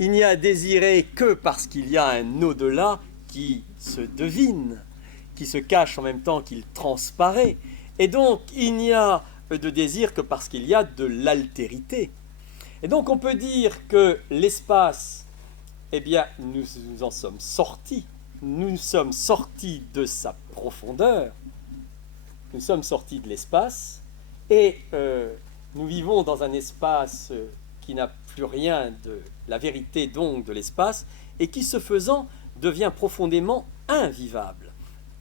Il n'y a à désirer que parce qu'il y a un au-delà qui se devine, qui se cache en même temps qu'il transparaît. Et donc, il n'y a de désir que parce qu'il y a de l'altérité. Et donc, on peut dire que l'espace, eh bien, nous en sommes sortis. Nous sommes sortis de sa profondeur. Nous sommes sortis de l'espace. Et nous vivons dans un espace qui n'a plus rien de la vérité donc de l'espace, et qui, ce faisant, devient profondément invivable,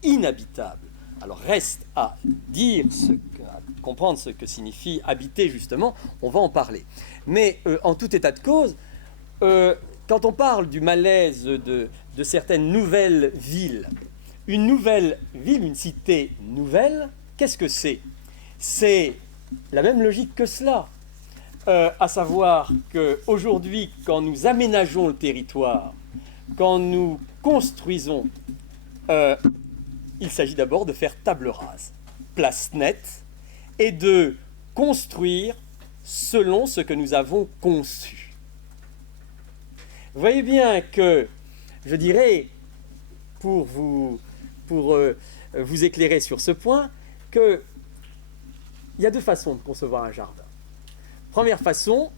inhabitable. Alors reste à dire, à comprendre ce que signifie habiter justement, on va en parler. Mais en tout état de cause, quand on parle du malaise de certaines nouvelles villes, une nouvelle ville, une cité nouvelle, qu'est-ce que c'est? C'est la même logique que cela. À savoir qu'aujourd'hui, quand nous aménageons le territoire, quand nous construisons, il s'agit d'abord de faire table rase, place nette, et de construire selon ce que nous avons conçu. Vous voyez bien que, je dirais, pour vous éclairer sur ce point, qu'il y a deux façons de concevoir un jardin. Première façon,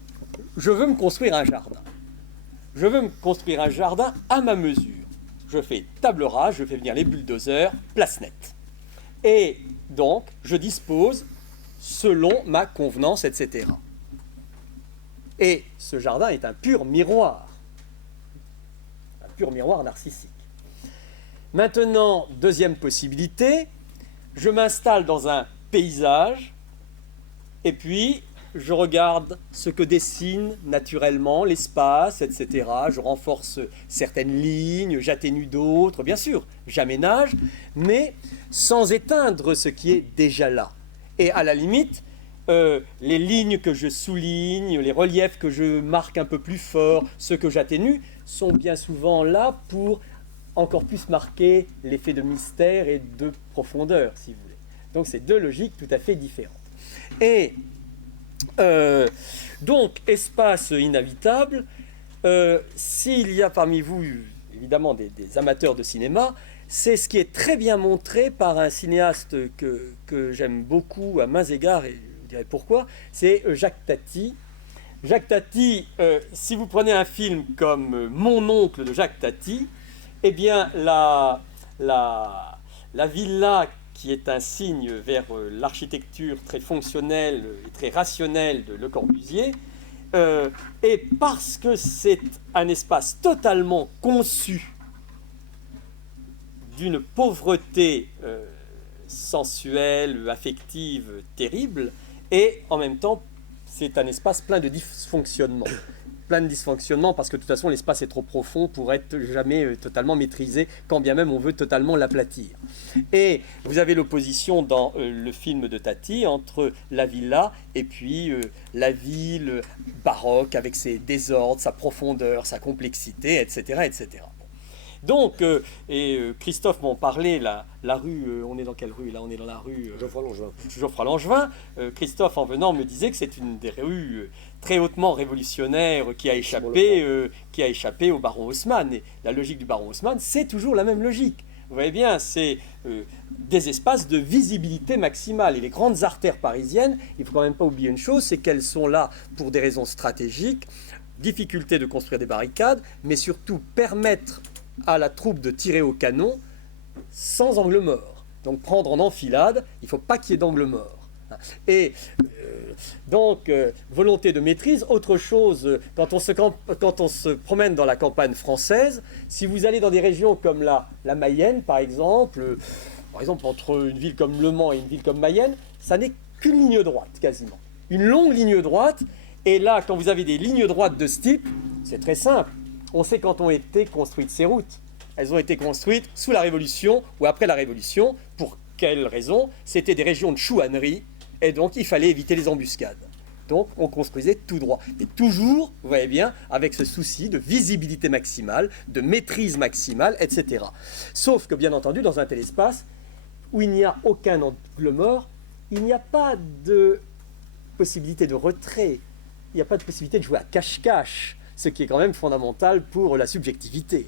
je veux me construire un jardin. Je veux me construire un jardin à ma mesure. Je fais table rase, je fais venir les bulldozers, place nette. Et donc, je dispose selon ma convenance, etc. Et ce jardin est un pur miroir narcissique. Maintenant, deuxième possibilité, je m'installe dans un paysage et puis je regarde ce que dessine naturellement l'espace, etc. Je renforce certaines lignes, j'atténue d'autres, bien sûr, j'aménage, mais sans éteindre ce qui est déjà là. Et à la limite, les lignes que je souligne, les reliefs que je marque un peu plus fort, ceux que j'atténue, sont bien souvent là pour encore plus marquer l'effet de mystère et de profondeur, si vous voulez. Donc c'est deux logiques tout à fait différentes. Et donc, espace inhabitable, s'il y a parmi vous, évidemment, des amateurs de cinéma, c'est ce qui est très bien montré par un cinéaste que j'aime beaucoup à mains égards, et je vous dirai pourquoi, c'est Jacques Tati. Jacques Tati, si vous prenez un film comme Mon oncle de Jacques Tati, eh bien, la villa qui est un signe vers l'architecture très fonctionnelle et très rationnelle de Le Corbusier, et parce que c'est un espace totalement conçu d'une pauvreté sensuelle, affective, terrible, et en même temps, c'est un espace plein de dysfonctionnements. Plein de dysfonctionnements parce que de toute façon l'espace est trop profond pour être jamais totalement maîtrisé, quand bien même on veut totalement l'aplatir. Et vous avez l'opposition dans le film de Tati entre la villa et puis la ville baroque avec ses désordres, sa profondeur, sa complexité, etc. etc. Donc, Christophe m'en parlait, la rue, on est dans quelle rue là? On est dans la rue Geoffroy-Langevin. Christophe, en venant, me disait que c'est une des rues très hautement révolutionnaire qui a échappé au baron Haussmann. Et la logique du baron Haussmann, c'est toujours la même logique. Vous voyez bien, c'est des espaces de visibilité maximale. Et les grandes artères parisiennes, il ne faut quand même pas oublier une chose, c'est qu'elles sont là pour des raisons stratégiques, difficulté de construire des barricades, mais surtout permettre à la troupe de tirer au canon sans angle mort. Donc prendre en enfilade, il ne faut pas qu'il y ait d'angle mort. Et donc, volonté de maîtrise. Autre chose, quand on se promène dans la campagne française, si vous allez dans des régions comme la Mayenne, par exemple, entre une ville comme Le Mans et une ville comme Mayenne, ça n'est qu'une ligne droite, quasiment. Une longue ligne droite. Et là, quand vous avez des lignes droites de ce type, c'est très simple. On sait quand ont été construites ces routes. Elles ont été construites sous la Révolution ou après la Révolution. Pour quelle raison? C'était des régions de chouannerie. Et donc, il fallait éviter les embuscades. Donc, on construisait tout droit. Et toujours, vous voyez bien, avec ce souci de visibilité maximale, de maîtrise maximale, etc. Sauf que, bien entendu, dans un tel espace, où il n'y a aucun angle mort, il n'y a pas de possibilité de retrait. Il n'y a pas de possibilité de jouer à cache-cache. ce qui est quand même fondamental pour la subjectivité.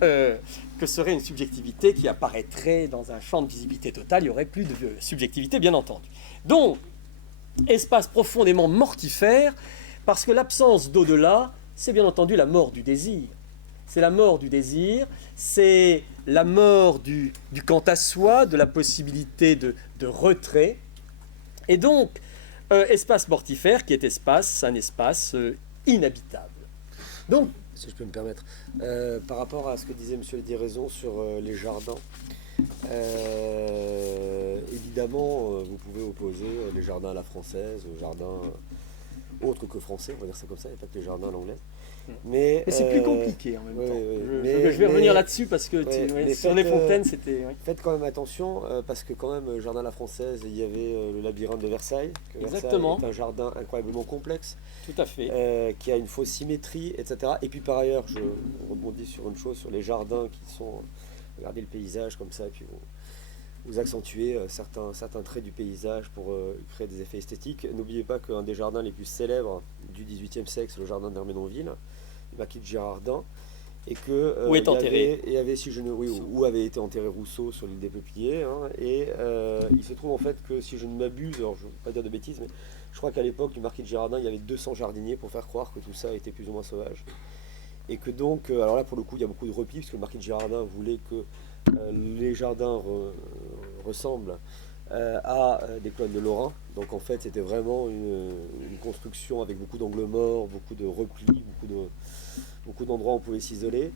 Que serait une subjectivité qui apparaîtrait dans un champ de visibilité totale? Il n'y aurait plus de subjectivité, bien entendu. Donc, espace profondément mortifère, parce que l'absence d'au-delà, c'est bien entendu la mort du désir. C'est la mort du désir, c'est la mort du quant à soi, de la possibilité de retrait. Et donc, espace mortifère qui est un espace inhabitable. Donc, si je peux me permettre, par rapport à ce que disait M. Diraison sur les jardins, évidemment, vous pouvez opposer les jardins à la française, aux jardins autres que français, on va dire ça comme ça, il n'y a pas que les jardins à l'anglaise. Mais c'est plus compliqué en même temps. Je vais revenir là-dessus parce que sur les fontaines, c'était... Faites quand même attention, parce que quand même, jardin à la française, il y avait le labyrinthe de Versailles. Exactement. C'est un jardin incroyablement complexe. Tout à fait. Qui a une fausse symétrie, etc. Et puis par ailleurs, je rebondis sur une chose, sur les jardins qui sont... Regardez le paysage comme ça, puis vous accentuez certains traits du paysage pour créer des effets esthétiques. N'oubliez pas qu'un des jardins les plus célèbres du XVIIIe siècle, c'est le jardin d'Ermenonville, le maquis de Girardin, et que où est enterré où avait été enterré Rousseau sur l'île des Peupliers, hein, et il se trouve en fait que, si je ne m'abuse, alors je ne veux pas dire de bêtises, mais je crois qu'à l'époque du maquis de Girardin, il y avait 200 jardiniers pour faire croire que tout ça était plus ou moins sauvage, et que donc, alors là pour le coup il y a beaucoup de replis, parce que le maquis de Girardin voulait que les jardins ressemblent à des colonnes de Lorrain. Donc en fait c'était vraiment une construction avec beaucoup d'angles morts, beaucoup de replis, beaucoup d'endroits où on pouvait s'isoler,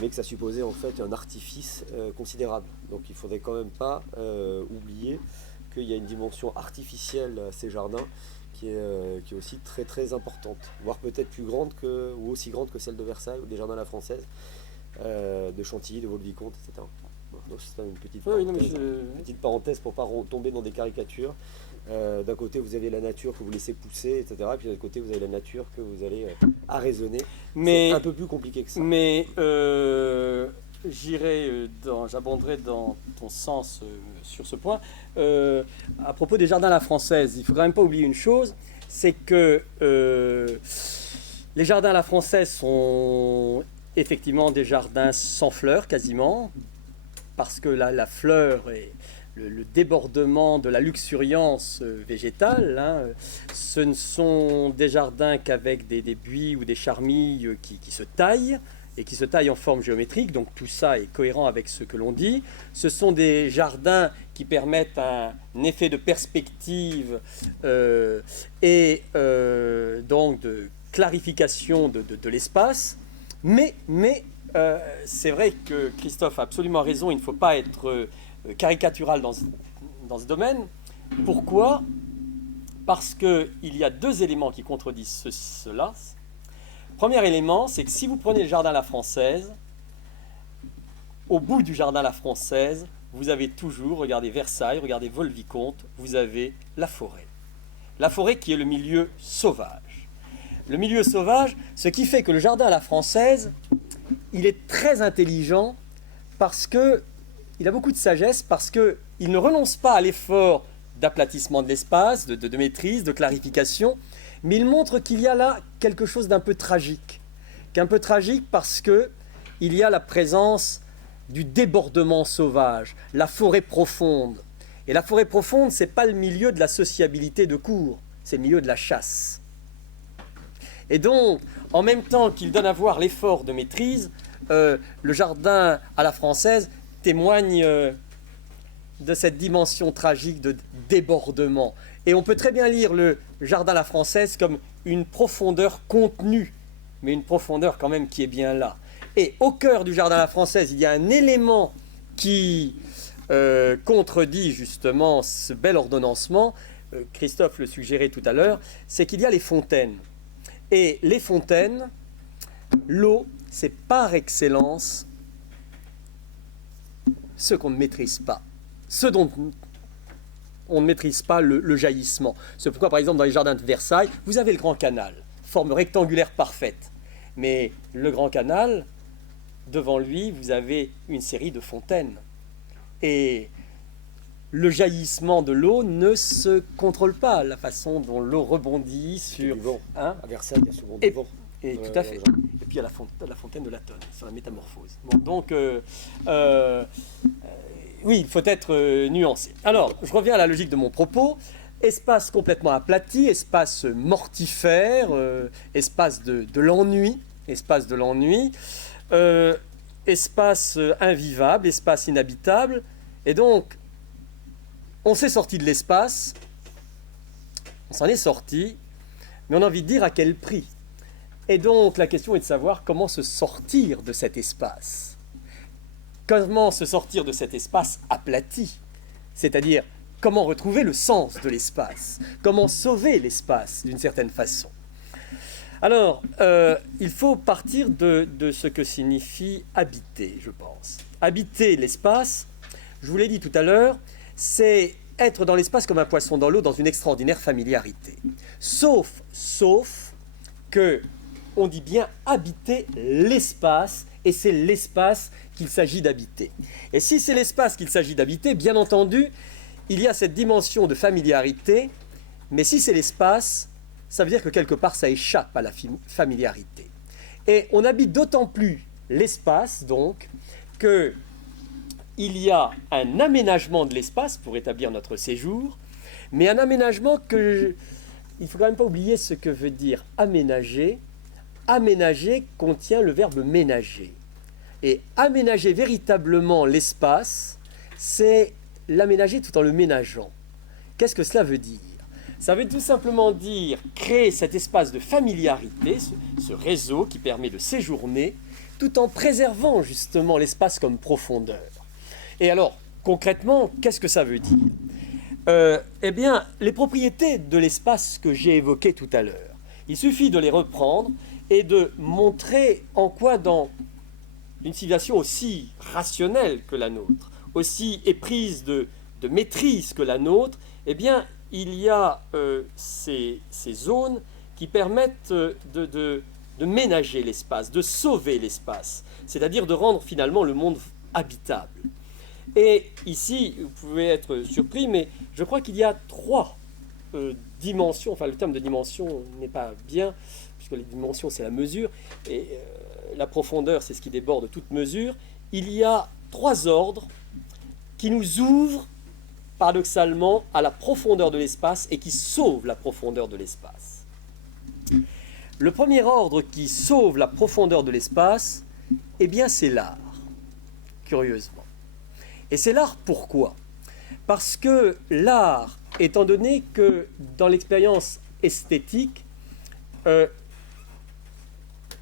mais que ça supposait en fait un artifice considérable. Donc il ne faudrait quand même pas oublier qu'il y a une dimension artificielle à ces jardins qui est aussi très très importante, voire peut-être plus grande ou aussi grande que celle de Versailles ou des jardins à la française, de Chantilly, de Vaux-le-Vicomte, etc. Donc c'est une petite parenthèse pour ne pas tomber dans des caricatures. D'un côté vous avez la nature que vous laissez pousser, etc. Et puis de l'autre côté vous avez la nature que vous allez arraisonner. C'est un peu plus compliqué que ça. Mais j'abonderai dans ton sens sur ce point. À propos des jardins à la française, il ne faut quand même pas oublier une chose, c'est que les jardins à la française sont effectivement des jardins sans fleurs quasiment, parce que la fleur est le débordement de la luxuriance végétale. Hein. Ce ne sont des jardins qu'avec des buis ou des charmilles qui se taillent, et qui se taillent en forme géométrique, donc tout ça est cohérent avec ce que l'on dit. Ce sont des jardins qui permettent un effet de perspective et donc de clarification de l'espace, mais c'est vrai que Christophe a absolument raison, il ne faut pas être caricatural dans ce domaine. Pourquoi? Parce qu'il y a deux éléments qui contredisent cela. Premier élément, c'est que si vous prenez le jardin à la française, au bout du jardin à la française, vous avez toujours, regardez Versailles, regardez Vaux-le-Vicomte, vous avez la forêt. La forêt qui est le milieu sauvage. Le milieu sauvage, ce qui fait que le jardin à la française, il est très intelligent parce qu'il a beaucoup de sagesse, parce qu'il ne renonce pas à l'effort d'aplatissement de l'espace, de maîtrise, de clarification, mais il montre qu'il y a là quelque chose d'un peu tragique. Un peu tragique parce qu'il y a la présence du débordement sauvage, la forêt profonde. Et la forêt profonde, ce n'est pas le milieu de la sociabilité de cour, c'est le milieu de la chasse. Et donc, en même temps qu'il donne à voir l'effort de maîtrise, le jardin à la française témoigne de cette dimension tragique de débordement. Et on peut très bien lire le jardin à la française comme une profondeur contenue, mais une profondeur quand même qui est bien là. Et au cœur du jardin à la française, il y a un élément qui contredit justement ce bel ordonnancement, Christophe le suggérait tout à l'heure, c'est qu'il y a les fontaines. Et les fontaines, l'eau, c'est par excellence ce qu'on ne maîtrise pas, ce dont on ne maîtrise pas le jaillissement. C'est pourquoi, par exemple, dans les jardins de Versailles, vous avez le Grand Canal, forme rectangulaire parfaite. Mais le Grand Canal, devant lui, vous avez une série de fontaines. Et le jaillissement de l'eau ne se contrôle pas, la façon dont l'eau rebondit sur... Du vent. Hein, à Versailles, il y a souvent du vent. Et tout à fait. puis à la fontaine de Latone, sur la métamorphose. Bon, donc, oui, il faut être nuancé. Alors, je reviens à la logique de mon propos. Espace complètement aplati, espace mortifère, espace de l'ennui, espace invivable, espace inhabitable. Et donc, on s'est sorti de l'espace, on s'en est sorti, mais on a envie de dire à quel prix. Et donc, la question est de savoir comment se sortir de cet espace. Comment se sortir de cet espace aplati, c'est-à-dire comment retrouver le sens de l'espace, comment sauver l'espace d'une certaine façon. Alors, il faut partir de ce que signifie habiter, je pense. Habiter l'espace, je vous l'ai dit tout à l'heure, c'est être dans l'espace comme un poisson dans l'eau, dans une extraordinaire familiarité. Sauf que on dit bien habiter l'espace, et c'est l'espace qu'il s'agit d'habiter. Et si c'est l'espace qu'il s'agit d'habiter, bien entendu, il y a cette dimension de familiarité, mais si c'est l'espace, ça veut dire que quelque part ça échappe à la familiarité. Et on habite d'autant plus l'espace, donc, qu'il y a un aménagement de l'espace pour établir notre séjour, mais un aménagement il ne faut quand même pas oublier ce que veut dire aménager. Aménager contient le verbe ménager. Et aménager véritablement l'espace, c'est l'aménager tout en le ménageant. Qu'est-ce que cela veut dire? Ça veut tout simplement dire créer cet espace de familiarité, ce réseau qui permet de séjourner, tout en préservant justement l'espace comme profondeur. Et alors, concrètement, qu'est-ce que ça veut dire? Eh bien, les propriétés de l'espace que j'ai évoquées tout à l'heure, il suffit de les reprendre et de montrer en quoi dans une civilisation aussi rationnelle que la nôtre, aussi éprise de maîtrise que la nôtre, eh bien, il y a ces zones qui permettent de ménager l'espace, de sauver l'espace, c'est-à-dire de rendre finalement le monde habitable. Et ici, vous pouvez être surpris, mais je crois qu'il y a 3 dimensions, enfin le terme de dimension n'est pas bien, puisque les dimensions c'est la mesure, et la profondeur c'est ce qui déborde toute mesure. Il y a 3 ordres qui nous ouvrent paradoxalement à la profondeur de l'espace et qui sauvent la profondeur de l'espace. Le premier ordre qui sauve la profondeur de l'espace, eh bien c'est l'art, curieusement. Et c'est l'art pourquoi? Parce que l'art, étant donné que dans l'expérience esthétique,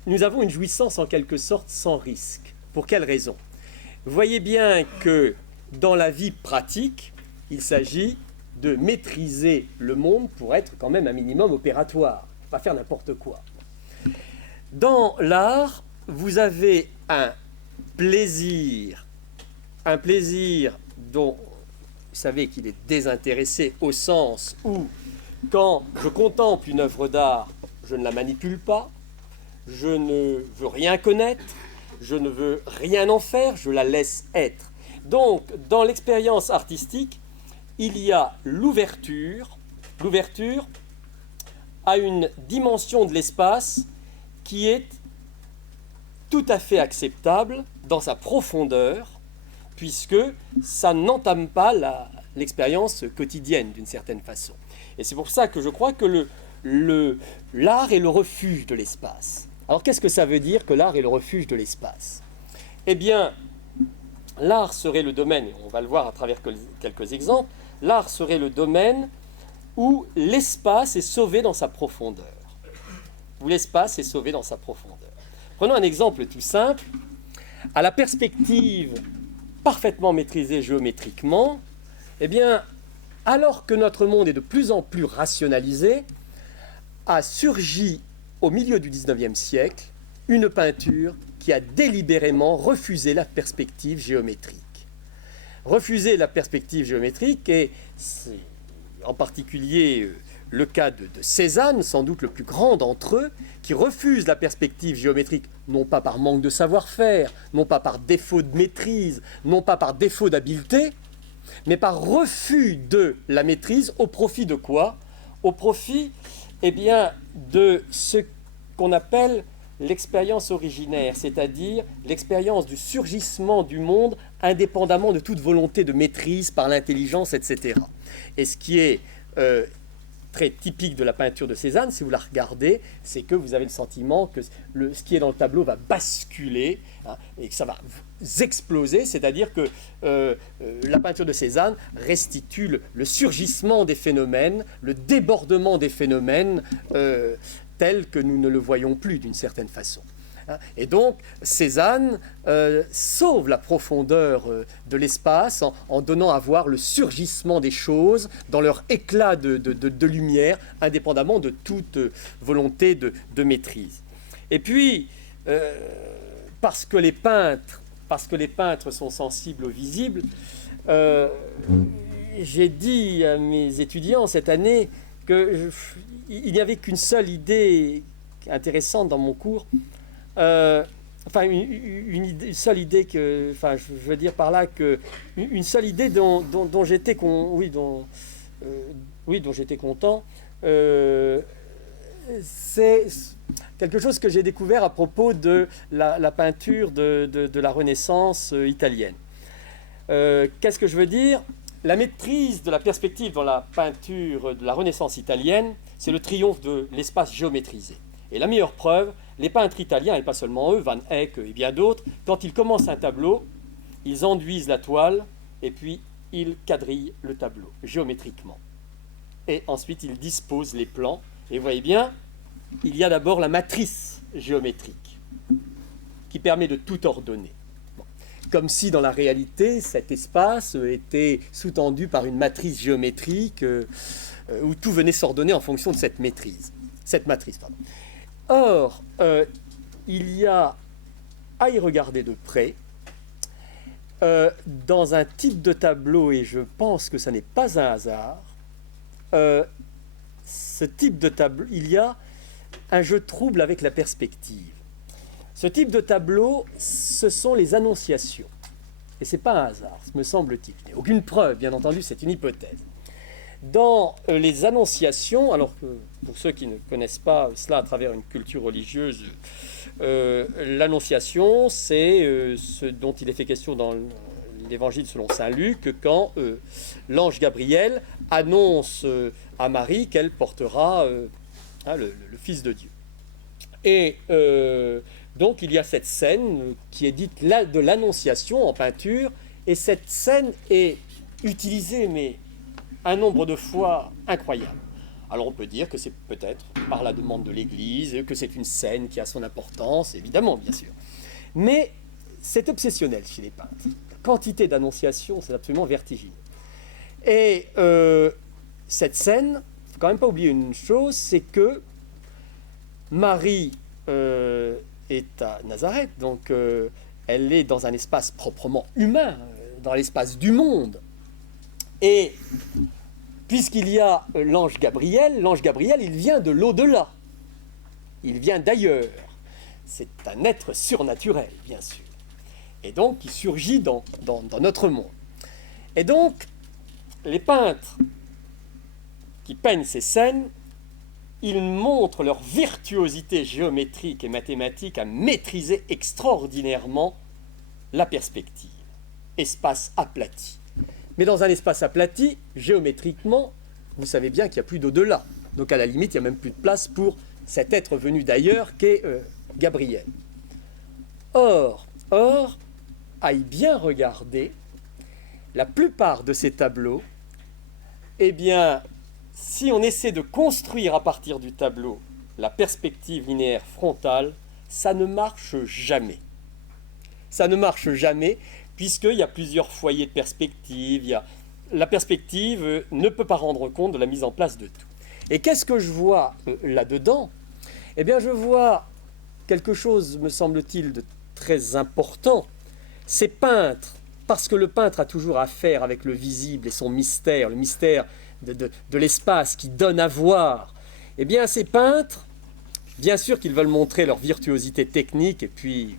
nous avons une jouissance en quelque sorte sans risque. Pour quelle raison? Vous voyez bien que dans la vie pratique, il s'agit de maîtriser le monde pour être quand même un minimum opératoire, pas faire n'importe quoi. Dans l'art, vous avez un plaisir dont vous savez qu'il est désintéressé au sens où, quand je contemple une œuvre d'art, je ne la manipule pas, je ne veux rien connaître, je ne veux rien en faire, je la laisse être. Donc, dans l'expérience artistique, il y a l'ouverture à une dimension de l'espace qui est tout à fait acceptable dans sa profondeur, puisque ça n'entame pas l'expérience quotidienne d'une certaine façon. Et c'est pour ça que je crois que l'art est le refuge de l'espace. Alors qu'est-ce que ça veut dire que l'art est le refuge de l'espace? Eh bien, l'art serait le domaine, et on va le voir à travers quelques exemples, l'art serait le domaine où l'espace est sauvé dans sa profondeur. Où l'espace est sauvé dans sa profondeur. Prenons un exemple tout simple. À la perspective parfaitement maîtrisée géométriquement, eh bien, alors que notre monde est de plus en plus rationalisé, a surgi au milieu du XIXe siècle une peinture qui a délibérément refusé la perspective géométrique. Refuser la perspective géométrique, et c'est en particulier le cas de Cézanne, sans doute le plus grand d'entre eux, qui refuse la perspective géométrique, non pas par manque de savoir-faire, non pas par défaut de maîtrise, non pas par défaut d'habileté, mais par refus de la maîtrise au profit de quoi? Au profit, eh bien, de ce qu'on appelle l'expérience originaire, c'est-à-dire l'expérience du surgissement du monde indépendamment de toute volonté de maîtrise par l'intelligence, etc. Et ce qui est très typique de la peinture de Cézanne, si vous la regardez, c'est que vous avez le sentiment que ce qui est dans le tableau va basculer, hein, et que ça va exploser, c'est-à-dire que la peinture de Cézanne restitue le surgissement des phénomènes, le débordement des phénomènes tel que nous ne le voyons plus d'une certaine façon. Et donc, Cézanne sauve la profondeur de l'espace en donnant à voir le surgissement des choses dans leur éclat de lumière, indépendamment de toute volonté de maîtrise. Et puis, parce que les peintres sont sensibles au visible, j'ai dit à mes étudiants cette année qu'il n'y avait qu'une seule idée intéressante dans mon cours, une seule idée que, je veux dire par là que une seule idée dont j'étais dont j'étais content, c'est quelque chose que j'ai découvert à propos de la peinture de la Renaissance italienne. Qu'est-ce que je veux dire? La maîtrise de la perspective dans la peinture de la Renaissance italienne, c'est le triomphe de l'espace géométrisé. Et la meilleure preuve, les peintres italiens, et pas seulement eux, Van Eyck et bien d'autres, quand ils commencent un tableau, ils enduisent la toile et puis ils quadrillent le tableau géométriquement. Et ensuite, ils disposent les plans. Et vous voyez bien, il y a d'abord la matrice géométrique qui permet de tout ordonner. Bon. Comme si dans la réalité, cet espace était sous-tendu par une matrice géométrique où tout venait s'ordonner en fonction de cette matrice. Or, il y a à y regarder de près, dans un type de tableau, et je pense que ça n'est pas un hasard, ce type de tableau, il y a un jeu trouble avec la perspective. Ce type de tableau, ce sont les annonciations. Et ce n'est pas un hasard, me semble-t-il. Il n'y a aucune preuve, bien entendu, c'est une hypothèse. Dans les annonciations, alors que pour ceux qui ne connaissent pas cela à travers une culture religieuse, l'annonciation, c'est ce dont il est fait question dans l'évangile selon saint Luc, quand l'ange Gabriel annonce à Marie qu'elle portera le Fils de Dieu. Et donc il y a cette scène qui est dite de l'annonciation en peinture, et cette scène est utilisée, mais un nombre de fois incroyable. Alors on peut dire que c'est peut-être par la demande de l'Église, que c'est une scène qui a son importance, évidemment, bien sûr. Mais c'est obsessionnel chez les peintres. La quantité d'annonciation, c'est absolument vertigineux. Et cette scène, il ne faut quand même pas oublier une chose, c'est que Marie est à Nazareth, donc elle est dans un espace proprement humain, dans l'espace du monde. Et puisqu'il y a l'ange Gabriel, il vient de l'au-delà. Il vient d'ailleurs. C'est un être surnaturel, bien sûr. Et donc, qui surgit dans notre monde. Et donc, les peintres qui peignent ces scènes, ils montrent leur virtuosité géométrique et mathématique à maîtriser extraordinairement la perspective. Espace aplati. Mais dans un espace aplati, géométriquement, vous savez bien qu'il n'y a plus d'au-delà. Donc à la limite, il n'y a même plus de place pour cet être venu d'ailleurs qu'est Gabriel. Or, à y bien regarder, la plupart de ces tableaux, eh bien, si on essaie de construire à partir du tableau la perspective linéaire frontale, ça ne marche jamais. Ça ne marche jamais, puisqu'il y a plusieurs foyers de perspective, la perspective ne peut pas rendre compte de la mise en place de tout. Et qu'est-ce que je vois là-dedans? Eh bien, je vois quelque chose, me semble-t-il, de très important. Ces peintres, parce que le peintre a toujours affaire avec le visible et son mystère, le mystère de l'espace qui donne à voir, eh bien, ces peintres, bien sûr qu'ils veulent montrer leur virtuosité technique, et puis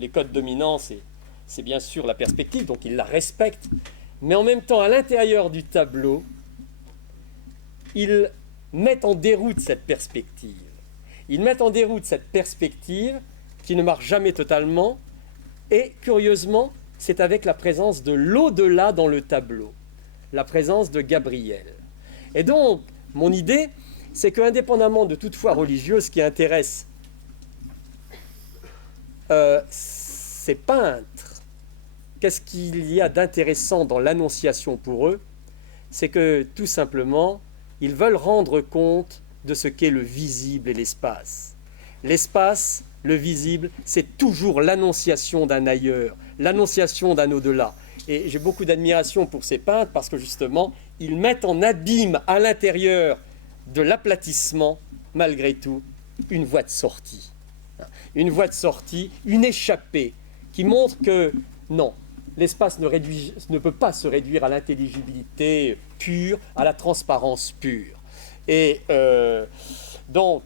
les codes dominants, c'est bien sûr la perspective, donc ils la respectent. Mais en même temps, à l'intérieur du tableau, ils mettent en déroute cette perspective. Ils mettent en déroute cette perspective qui ne marche jamais totalement. Et curieusement, c'est avec la présence de l'au-delà dans le tableau, la présence de Gabriel. Et donc, mon idée, c'est qu'indépendamment de toute foi religieuse, ce qui intéresse ces peintres, qu'est-ce qu'il y a d'intéressant dans l'Annonciation pour eux? C'est que tout simplement, ils veulent rendre compte de ce qu'est le visible et l'espace. L'espace, le visible, c'est toujours l'annonciation d'un ailleurs, l'annonciation d'un au-delà. Et j'ai beaucoup d'admiration pour ces peintres parce que justement, ils mettent en abîme à l'intérieur de l'aplatissement, malgré tout, une voie de sortie. Une voie de sortie, une échappée qui montre que non, l'espace ne peut pas se réduire à l'intelligibilité pure, à la transparence pure. Et donc,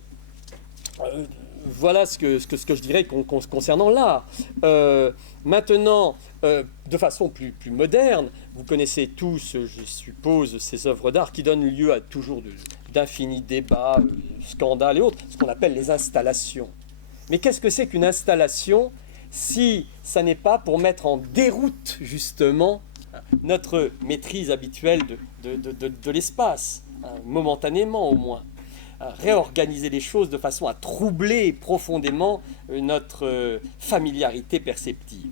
voilà ce que je dirais concernant l'art. Maintenant, de façon plus moderne, vous connaissez tous, je suppose, ces œuvres d'art qui donnent lieu à toujours d'infinis débats, scandales et autres, ce qu'on appelle les installations. Mais qu'est-ce que c'est qu'une installation si ça n'est pas pour mettre en déroute, justement, notre maîtrise habituelle de l'espace, momentanément au moins, réorganiser les choses de façon à troubler profondément notre familiarité perceptive.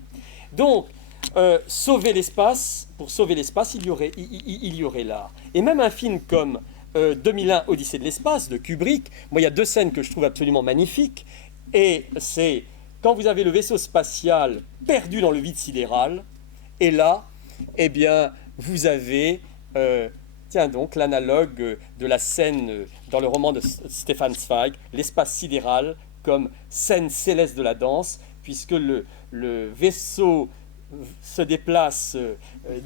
Donc, sauver l'espace, pour sauver l'espace, il y aurait l'art. Et même un film comme 2001, Odyssée de l'espace, de Kubrick, moi il y a deux scènes que je trouve absolument magnifiques, et c'est quand vous avez le vaisseau spatial perdu dans le vide sidéral, et là, eh bien, vous avez... Tiens donc, l'analogue de la scène dans le roman de Stefan Zweig, l'espace sidéral comme scène céleste de la danse, puisque le vaisseau se déplace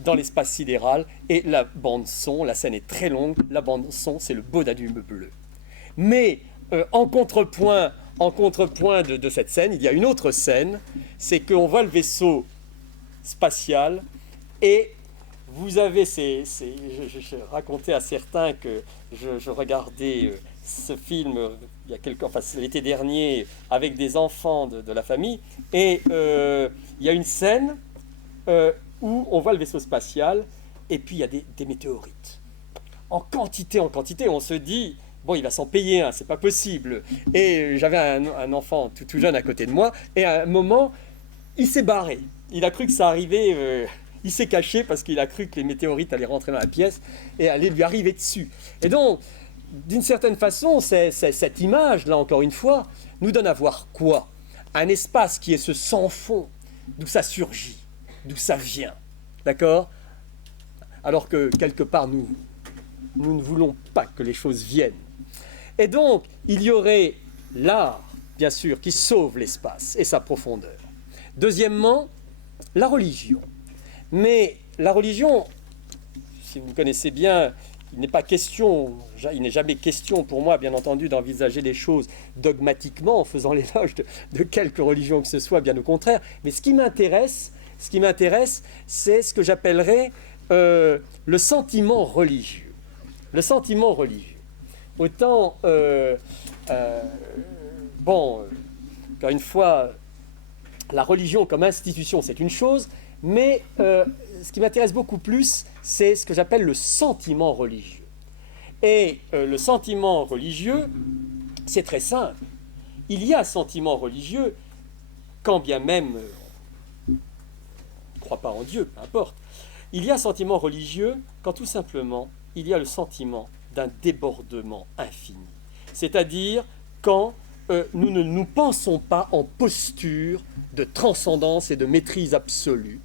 dans l'espace sidéral et la bande-son, la scène est très longue, la bande-son, c'est le Baudanume bleu. Mais en contrepoint de cette scène, il y a une autre scène, c'est qu'on voit le vaisseau spatial et vous avez je racontais à certains que je regardais ce film il y a l'été dernier avec des enfants de la famille et il y a une scène où on voit le vaisseau spatial et puis il y a des météorites. En quantité, on se dit, bon, il va s'en payer un, c'est pas possible. Et j'avais un enfant tout jeune à côté de moi et à un moment, il s'est barré. Il a cru que ça arrivait... il s'est caché parce qu'il a cru que les météorites allaient rentrer dans la pièce et allaient lui arriver dessus. Et donc, d'une certaine façon, cette image, là encore une fois, nous donne à voir quoi? Un espace qui est ce sans fond, d'où ça surgit, d'où ça vient. D'accord? Alors que, quelque part, nous ne voulons pas que les choses viennent. Et donc, il y aurait l'art, bien sûr, qui sauve l'espace et sa profondeur. Deuxièmement, la religion. Mais la religion, si vous connaissez bien, il n'est jamais question pour moi, bien entendu, d'envisager les choses dogmatiquement en faisant l'éloge de quelque religion que ce soit, bien au contraire. Mais ce qui m'intéresse, c'est ce que j'appellerais le sentiment religieux. Le sentiment religieux. Autant, encore une fois, la religion comme institution, c'est une chose, mais ce qui m'intéresse beaucoup plus, c'est ce que j'appelle le sentiment religieux. Et le sentiment religieux, c'est très simple. Il y a sentiment religieux, quand bien même on ne croit pas en Dieu, peu importe. Il y a sentiment religieux quand tout simplement il y a le sentiment d'un débordement infini. C'est-à-dire quand nous ne nous pensons pas en posture de transcendance et de maîtrise absolue.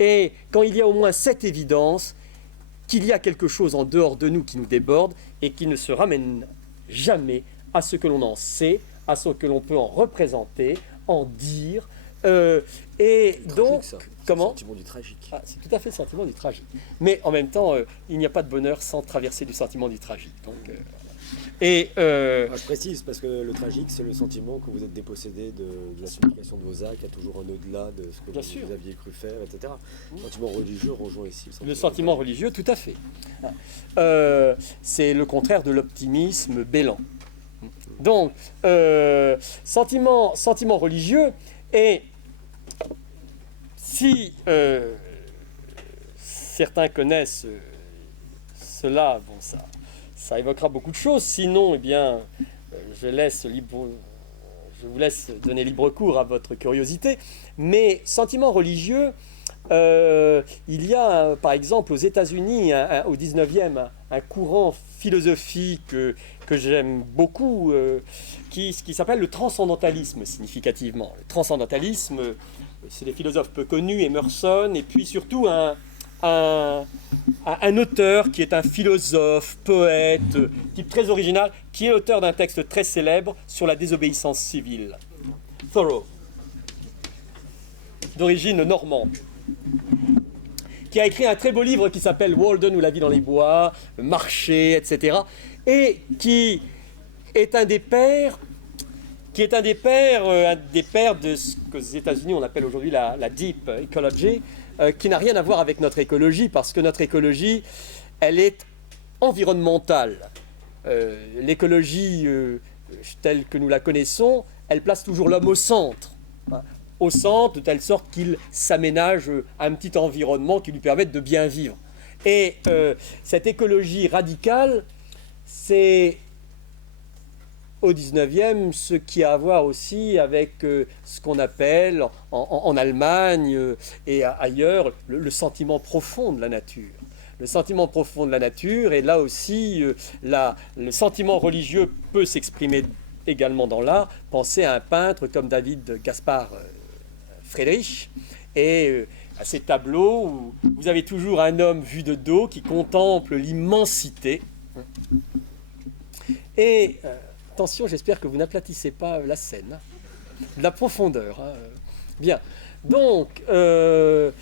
Et quand il y a au moins cette évidence qu'il y a quelque chose en dehors de nous qui nous déborde et qui ne se ramène jamais à ce que l'on en sait, à ce que l'on peut en représenter, en dire. Et donc, ça. comment ? Le sentiment du tragique. Ah, c'est tout à fait le sentiment du tragique. Mais en même temps, il n'y a pas de bonheur sans traverser du sentiment du tragique. Donc, je précise parce que le tragique, c'est le sentiment que vous êtes dépossédé de la signification de vos actes, il y a toujours un au-delà de ce que vous aviez cru faire, etc. Le sentiment religieux rejoint ici. Le sentiment religieux, tout à fait. C'est le contraire de l'optimisme bélant. Donc, sentiment religieux, et si certains connaissent cela, bon, ça évoquera beaucoup de choses. Sinon, eh bien, je vous laisse donner libre cours à votre curiosité. Mais sentiment religieux, il y a, par exemple, aux États-Unis, au 19e, un courant philosophique que j'aime beaucoup, qui s'appelle le transcendantalisme, significativement. Le transcendantalisme, c'est des philosophes peu connus, Emerson, et puis surtout un auteur qui est un philosophe, poète, type très original, qui est l'auteur d'un texte très célèbre sur la désobéissance civile. Thoreau, d'origine normande, qui a écrit un très beau livre qui s'appelle Walden ou la vie dans les bois, le marché, etc. Et qui est un des pères de ce qu'aux États-Unis on appelle aujourd'hui la deep ecology, qui n'a rien à voir avec notre écologie, parce que notre écologie, elle est environnementale. L'écologie telle que nous la connaissons, elle place toujours l'homme au centre. Au centre, de telle sorte qu'il s'aménage un petit environnement qui lui permette de bien vivre. Et cette écologie radicale, c'est au 19e ce qui a à voir aussi avec ce qu'on appelle en Allemagne et ailleurs le sentiment profond de la nature. Le sentiment profond de la nature, et là aussi le sentiment religieux peut s'exprimer également dans l'art. Pensez à un peintre comme David Gaspard Friedrich, et à ces tableaux où vous avez toujours un homme vu de dos qui contemple l'immensité. Et attention, j'espère que vous n'aplatissez pas la scène, de la profondeur. Bien, donc le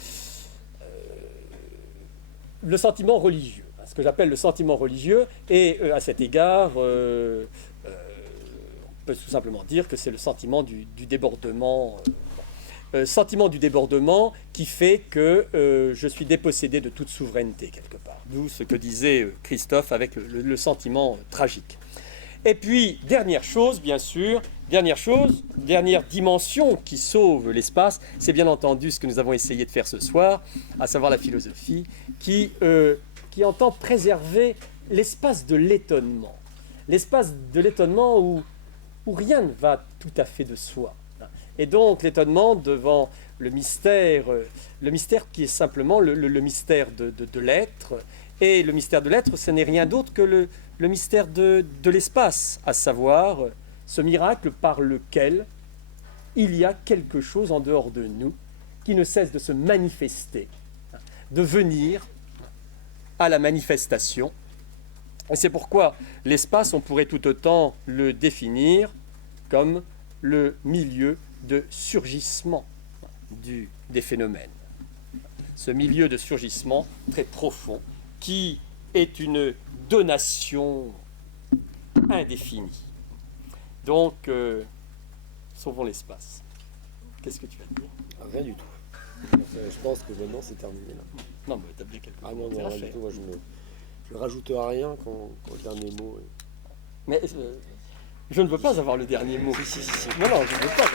sentiment religieux, ce que j'appelle le sentiment religieux, et à cet égard, on peut tout simplement dire que c'est le sentiment du débordement. Sentiment du débordement qui fait que je suis dépossédé de toute souveraineté quelque part. D'où ce que disait Christophe avec le sentiment tragique. Et puis, dernière chose, bien sûr, dernière dimension qui sauve l'espace, c'est bien entendu ce que nous avons essayé de faire ce soir, à savoir la philosophie, qui entend préserver l'espace de l'étonnement. L'espace de l'étonnement où rien ne va tout à fait de soi. Et donc l'étonnement devant le mystère qui est simplement le mystère de l'être. Et le mystère de l'être, ce n'est rien d'autre que le mystère de l'espace, à savoir ce miracle par lequel il y a quelque chose en dehors de nous qui ne cesse de se manifester, de venir à la manifestation. Et c'est pourquoi l'espace, on pourrait tout autant le définir comme le milieu de surgissement des phénomènes. Ce milieu de surgissement très profond qui est une donation indéfinie. Donc, sauvons l'espace. Qu'est-ce que tu vas dire? Rien du tout. Je pense que maintenant c'est terminé là. Non, mais t'as oublié quelque chose. Ah non, rien du tout. Moi, je ne rajoute à rien quand le dernier mot. Mais je ne veux pas avoir le dernier mot. Si. Non, je ne veux pas.